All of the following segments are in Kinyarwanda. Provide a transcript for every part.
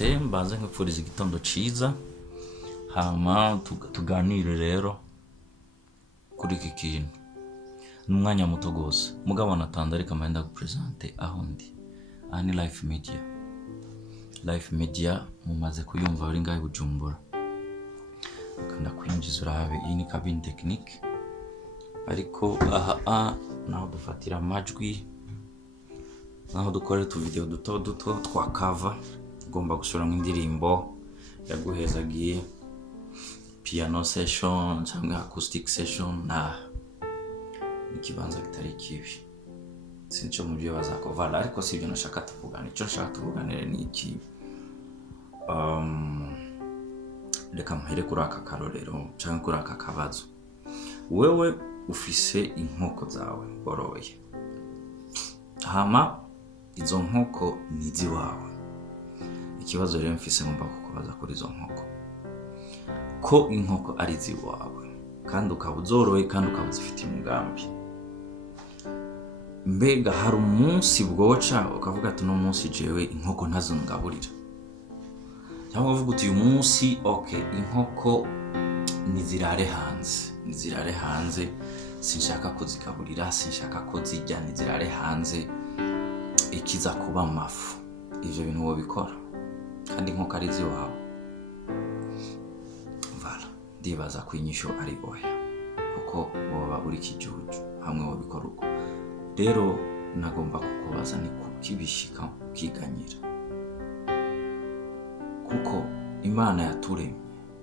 mwaramutse mbanze nkipfuriza igitondo ciza hama tuganire rero kuri iki kintu n'umwanya muto gose mugabo natanze ariko amenda gupresente aho ndi aha ni Life Media mumaze kuyumva bari ngahe Bujumbura kanda kwinjiza urabe iyi ni cabine technique ariko aha naho dufatira amajwi naho dukorera tu video duto twa cover ugomba gusura nk'indirimbo yaguhezagiye piano session cyangwa acoustic session na ikibanza kitari kibi sinco mu byo bazakovala ariko sivyo nashaka tuvugana ico nshaka tuvuganire ni iki reka muhere kuri aka karorero cyangwa kuri aka kabazo wewe ufise inkoko zawe boroye hama izo nkoko nizi wawe ikibazo rero mfise ngomba kukubaza kuri izo nkoko ko inkoko ari ziwawe kandi ukabuzoroye kandi ukabuzifitiye umugambi mbega hari umunsi bwoca ukavuga ati no munsi jewe inkoko ntazungaburira cyangwa uvuga uti uyu munsi okay inkoko nizirare hanze sinshaka kuzigaburira sinshaka ko zijya nizirare hanze ikiza kuba amafu ivyo bintu wo bikora kandi inkoko ari ziwawe vala ndibaza ko inyisho ari oya kuko woba uri kijuju hamwe wo bikora uko rero nagomba kukubaza ni kukibishika ukiganyira kuko Imana yaturemye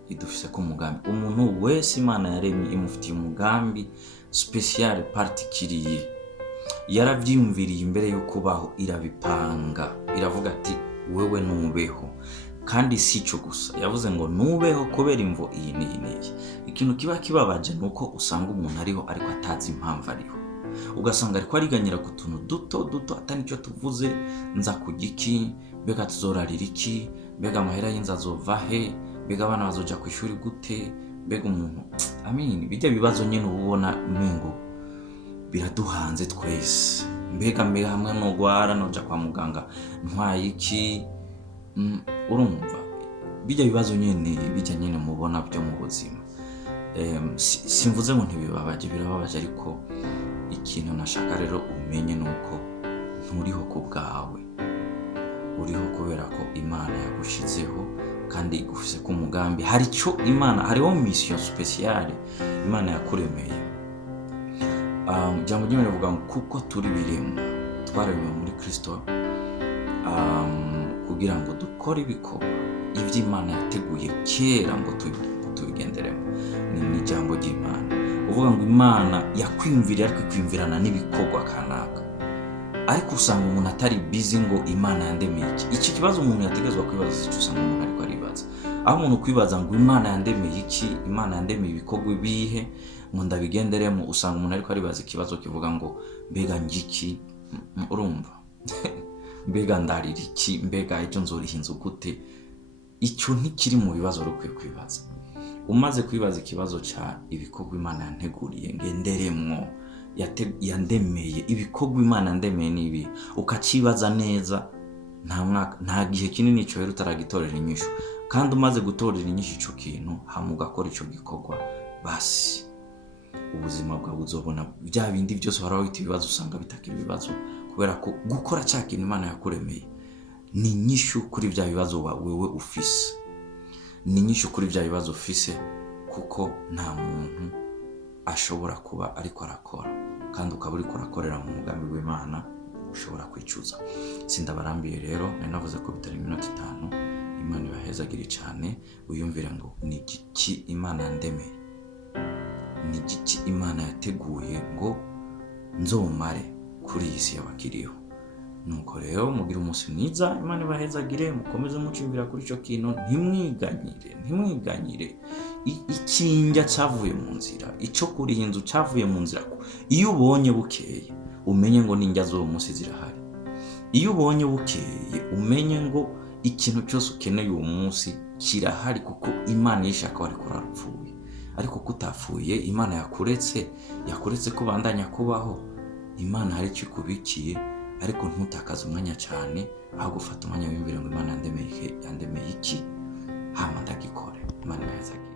idufise ko umugambi umuntu wese Imana yaremye imufitiye umugambi special particulier yaravyiyumviriye imbere yo kubaho irabipanga iravuga ati wewe nubeho kandi sico gusa yavuze ngo nubeho kubera imvo iyi n'iyi ikintu kiba kibabaje nuko usanga umuntu ariho ariko atazi impamvu ariho ugasanga ariko ariganyira ku tuntu duto atani cyo tuvuze nza kugiki mbega tuzorarira iki mbega amahera y'inza azova he mbega abana bazoja ku ishuri gute mbega umuntu bijya bibazo nyene ubona mengo biraduhanze twese mbega hamwe no gwara noja kwa muganga ntwaye iki urumva bijya bibazo nyene bijya nyene mubona byo mu buzima simvuze ngo ntibibabaje birababaje ariko ikintu nashaka rero umenye nuko nturiho ku bwawe uriho kubera ko Imana yagushizeho kandi igufise ku mugambi hari cyo Imana hariho mission speciale Imana yakuremeye jambo ry'Imana rivuga ngo kuko turi biremwa twaremewe muri Kristo kugira ngo dukore ibikorwa ivy'Imana yateguye kera ngo tubigenderemo ni jambo ry'Imana uvuga ngo Imana yakwimvira ariko kwimvirana n'ibikorwa kanaka ariko usanga umuntu atari busy ngo Imana yandemeye iki kibazo umuntu yategezwa kwibaza icyo usanga umuntu ariko aribaza aho umuntu kwibaza ngo Imana yandemeye iki Imana yandemeye ibikorwa bihe ngo ndabigenderemo usanga umuntu ariko aribaza ikibazo kivuga ngo mbega ngiki urumva mbega ndarira iki mbega icyo nzorihinza gute icyo ntikiri mu bibazo rukwiye kwibaza umaze kwibaza ikibazo ca ibikorwa Imana yanteguriye ngenderemwo yandemeye ibikorwa Imana yandemeye nibi ukacibaza neza nta gihe kinini cyo rero utaragitorera inyishu kandi umaze gutorera inyishu ico kintu hamugakora ico gikorwa basi ubuzima bwawe uzobona bya bindi byose warawita ibibazo usanga bitakira ibibazo kubera ko gukora cya kintu Imana yakuremeye ni inyishu kuri bya bibazo wewe ufise ni inyishu kuri bya bibazo ufise kuko nta muntu ashobora kuba ariko arakora kandi ukaba uri kurakorera mu mugambi w'Imana ushobora kwicuza sindabarambiye rero navuze ko bitari iminota 5 Imana ibahezagire cyane uyumvira ngo ni iki Imana yandemeye ni iki Imana yateguye ngo nzomare kuri iyi si y'abakiriho nuko rero mugira umunsi mwiza Imana ibahezagire mukomeze mucimvira kuri ico kintu ntimwiganyire ikinja cyavuye mu nzira ico kuri inzu cyavuye mu nzira iyo ubonye bukeye umenye ngo ninjya zo munsi zirahari iyo ubonye bukeye umenye ngo ikintu cyose ukeneye uwo munsi kirahari kuko Imana yishaka wari kurapfuye ariko kutapfuye Imana yakuretse ko bandanya kubaho Imana hari cyo kubikiye ariko ntutakaze umwanya cyane, aho gufata umwanya wiyumvire ngo Imana yandemeye iki, hama ndagikore. Imana ibahezagire.